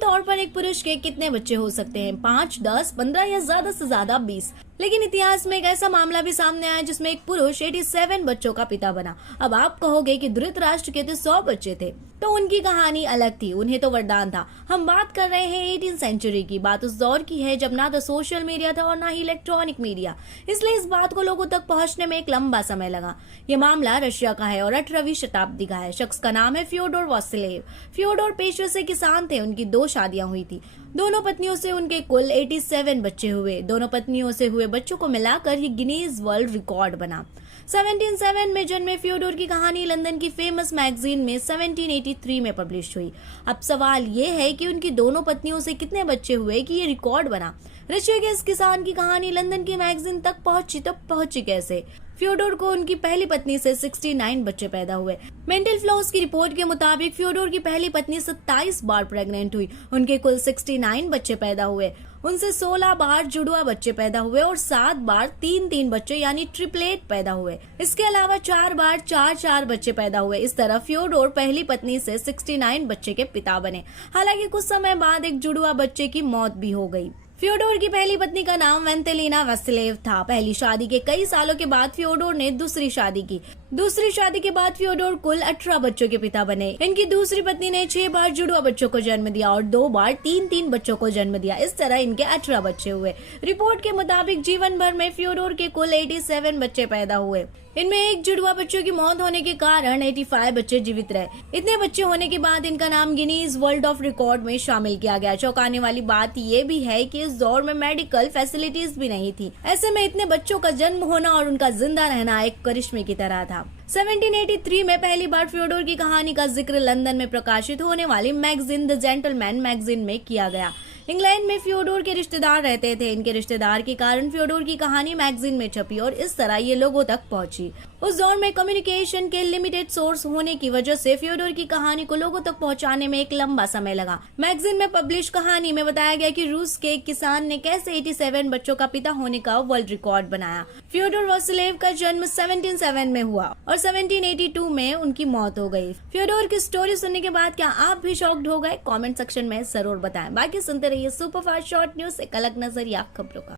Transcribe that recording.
तौर पर एक पुरुष के कितने बच्चे हो सकते हैं? 5, 10, 15 या ज्यादा से ज्यादा 20। लेकिन इतिहास में एक ऐसा मामला भी सामने आया जिसमें एक पुरुष 87 बच्चों का पिता बना। अब आप कहोगे कि धृतराष्ट्र के तो 100 बच्चे थे, तो उनकी कहानी अलग थी, उन्हें तो वरदान था। हम बात कर रहे हैं 18th सेंचुरी की। बात उस दौर की है जब ना तो सोशल मीडिया था और ना ही इलेक्ट्रॉनिक मीडिया, इसलिए इस बात को लोगों तक पहुंचने में एक लंबा समय लगा। ये मामला रशिया का है और 18वीं शताब्दी का है। शख्स का नाम है फ्योडोर वासिलेव। फ्योडोर पेशे से किसान थे। उनकी 2 शादियां हुई थी। दोनों पत्नियों से उनके कुल 87 बच्चे हुए। दोनों पत्नियों से हुए बच्चों को मिलाकर ये गिनीज वर्ल्ड रिकॉर्ड बना। 1707 में जन्मे फ्योडोर की कहानी लंदन की फेमस मैगजीन में 1783 में पब्लिश हुई। अब सवाल ये है कि उनकी दोनों पत्नियों से कितने बच्चे हुए कि ये रिकॉर्ड बना। रशिया के इस किसान की कहानी लंदन की मैगजीन तक पहुंची, तो पहुंची कैसे? फ्योडोर को उनकी पहली पत्नी से 69 बच्चे पैदा हुए। मेंटल फ्लॉस की रिपोर्ट के मुताबिक फ्योडोर की पहली पत्नी 27 बार प्रेग्नेंट हुई। उनके कुल 69 बच्चे पैदा हुए। उनसे 16 बार जुड़वा बच्चे पैदा हुए और 7 बार 3-3 बच्चे यानी ट्रिपलेट पैदा हुए। इसके अलावा 4 बार 4-4 बच्चे पैदा हुए। इस तरह फ्योडोर पहली पत्नी से 69 बच्चे के पिता बने। हालांकि कुछ समय बाद एक जुड़वा बच्चे की मौत भी हो गई। फ्योडोर की पहली पत्नी का नाम वेंतेलिना वासिलेव था। पहली शादी के कई सालों के बाद फ्योडोर ने दूसरी शादी की। दूसरी शादी के बाद फ्योडोर कुल 18 बच्चों के पिता बने। इनकी दूसरी पत्नी ने 6 बार जुड़वा बच्चों को जन्म दिया और 2 बार 3-3 बच्चों को जन्म दिया। इस तरह इनके 18 बच्चे हुए। रिपोर्ट के मुताबिक जीवन भर में फ्योडोर के कुल 87 बच्चे पैदा हुए। इनमें एक जुड़वा बच्चों की मौत होने के कारण 85 बच्चे जीवित रहे। इतने बच्चे होने के बाद इनका नाम गिनीज वर्ल्ड ऑफ रिकॉर्ड में शामिल किया गया। चौंकाने वाली बात ये भी है कि इस दौर में मेडिकल फैसिलिटीज भी नहीं थी। ऐसे में इतने बच्चों का जन्म होना और उनका जिंदा रहना एक करिश्मे की तरह था। 1783 में पहली बार फ्योडोर की कहानी का जिक्र लंदन में प्रकाशित होने वाली मैगजीन द जेंटलमैन मैगजीन में किया गया। इंग्लैंड में फ्योडोर के रिश्तेदार रहते थे। इनके रिश्तेदार के कारण फ्योडोर की कहानी मैगजीन में छपी और इस तरह ये लोगों तक पहुंची। उस दौर में कम्युनिकेशन के लिमिटेड सोर्स होने की वजह से फ्योडोर की कहानी को लोगों तक पहुंचाने में एक लंबा समय लगा। मैगजीन में पब्लिश कहानी में बताया गया कि रूस के एक किसान ने कैसे 87 बच्चों का पिता होने का वर्ल्ड रिकॉर्ड बनाया। फ्योडोर वासिलेव का जन्म 1707 में हुआ और 1782 में उनकी मौत हो गई। फ्योडोर की स्टोरी सुनने के बाद क्या आप भी शॉक्ड हो गए? कमेंट सेक्शन में जरूर बताएं। बाकी सुनते रहिए सुपरफास्ट शॉर्ट न्यूज, एक अलग नजरिया खबरों का।